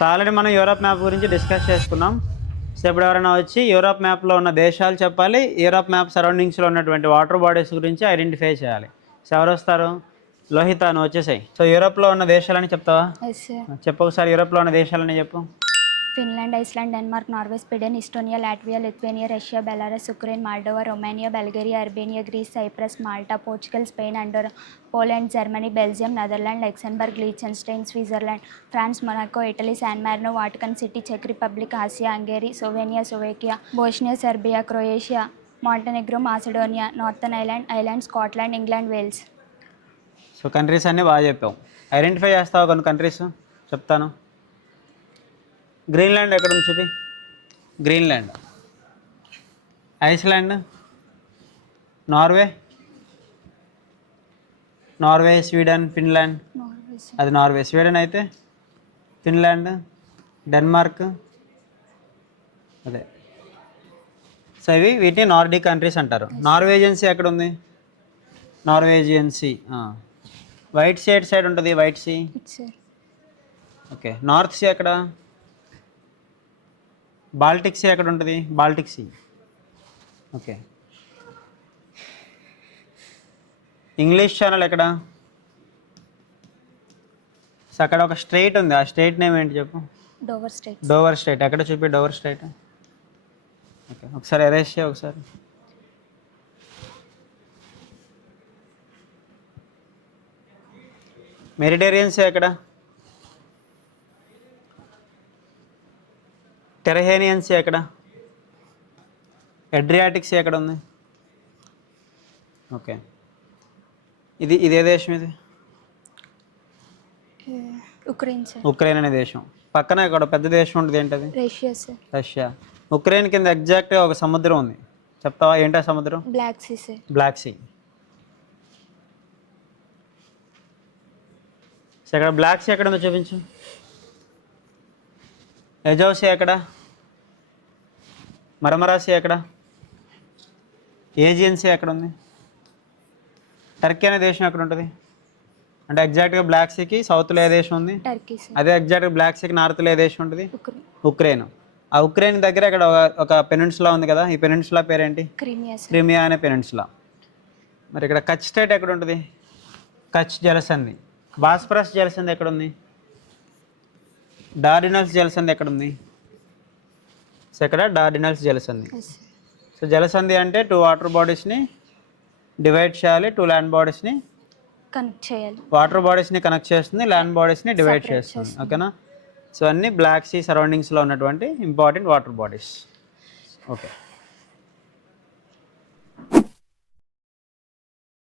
So already మనం Europe map గురించి discuss చేసుకున్నాం. సో ఇప్పుడు ఎవరైనా వచ్చి యూరోప్ మ్యాప్లో ఉన్న దేశాలు చెప్పాలి, యూరోప్ మ్యాప్ సరౌండింగ్స్లో ఉన్నటువంటి వాటర్ బాడీస్ గురించి ఐడెంటిఫై చేయాలి. సో ఎవరు వస్తారు? లోహిత, నువ్వు వచ్చేసాయి. సో యూరోప్లో ఉన్న దేశాలని చెప్తావా? చెప్పు ఒకసారి. యూరోప్లో ఉన్న దేశాలని చెప్పు. Finland, Iceland, Denmark, Norway, Sweden, Estonia, Latvia, Lithuania, Russia, Belarus, Ukraine, Moldova, Romania, Bulgaria, Armenia, Greece, Cyprus, Malta, Portugal, Spain, Andorra, Poland, Germany, Belgium, Netherland, Luxembourg, Liechtenstein, Switzerland, France, Monaco, Italy, San Marino, Vatican City, చెక్ Republic, Asia, Hungary, Slovenia, Slovakia, Bosnia, Serbia, Croatia, Montenegro, Macedonia, Northern Ireland, Scotland, England, Wales. So countries అన్నీ బాగా చెప్పావు. Identify చేస్తావు కొన్ని countries చెప్తాను. Greenland ఎక్కడ ఉంది చూపి. Greenland. Iceland, Norway, Sweden, Finland. అది నార్వే. స్వీడన్ అయితే ఫిన్లాండ్, డెన్మార్క్. అదే. సో ఇవి వీటిని నార్డిక్ కంట్రీస్ అంటారు. నార్వేజియన్సీ ఎక్కడ ఉంది? నార్వేజియన్సీ వైట్ సీ సైడ్ ఉంటుంది. White Sea. Okay. North Sea ఎక్కడ? బాల్టిక్ సీ ఎక్కడ ఉంటుంది? Baltic Sea. Okay. English Channel ఎక్కడ? సో అక్కడ ఒక స్ట్రైట్ ఉంది. ఆ స్ట్రైట్ నేమ్ ఏంటి చెప్పు. Dover strait. ఎక్కడ చూపి డోవర్ స్ట్రైట్. ఓకే. ఒకసారి అరేంజ్ చేయ ఒకసారి. మెడిటేరియన్ సీ ఎక్కడ? టెరహేనియన్ సీ ఎక్కడ? అడ్రియాటిక్ సీ ఎక్కడ ఉంది? ఓకే. ఇది ఏ దేశం? ఇది ఉక్రెయిన్ అనే దేశం. పక్కన ఇక్కడ పెద్ద దేశం ఉంటుంది. ఏంటది? రష్యా. ఉక్రెయిన్ కింద ఎగ్జాక్ట్గా ఒక సముద్రం ఉంది. చెప్తావా ఏంటా సముద్రం? Black Sea. సో ఇక్కడ బ్లాక్ సీ ఎక్కడ ఉందో చూపించు. ఎజోవ్ సీ ఎక్కడ? మరమరా సీ ఎక్కడ? ఏజియన్ సీ ఎక్కడ ఉంది? టర్కీ అనే దేశం ఎక్కడ ఉంటుంది? అంటే ఎగ్జాక్ట్గా బ్లాక్ సీకి సౌత్లో ఏ దేశం ఉంది? అదే ఎగ్జాక్ట్గా బ్లాక్ సీకి నార్త్లో ఏ దేశం ఉంటుంది? ఉక్రెయిన్. ఆ ఉక్రెయిన్ దగ్గర ఇక్కడ ఒక పెనిన్సులా ఉంది కదా. ఈ పెనిన్సులా పేరేంటి? క్రిమియా అనే పెనిన్సులా. మరి ఇక్కడ కచ్ స్టేట్ ఎక్కడ ఉంటుంది? కచ్ జలసంధి. బాస్పరస్ జలసంధి ఎక్కడ ఉంది? డార్డినల్స్ జలసంధి ఎక్కడ ఉంది? సో ఇక్కడ డార్డినల్స్ జలసంధి. సో జలసంధి అంటే 2 వాటర్ బాడీస్ని డివైడ్ చేయాలి, 2 ల్యాండ్ బాడీస్ని కనెక్ట్ చేయాలి. వాటర్ బాడీస్ని కనెక్ట్ చేస్తుంది, ల్యాండ్ బాడీస్ని డివైడ్ చేస్తుంది. ఓకేనా? సో అన్నీ బ్లాక్ సీ సరౌండింగ్స్లో ఉన్నటువంటి ఇంపార్టెంట్ వాటర్ బాడీస్. ఓకే.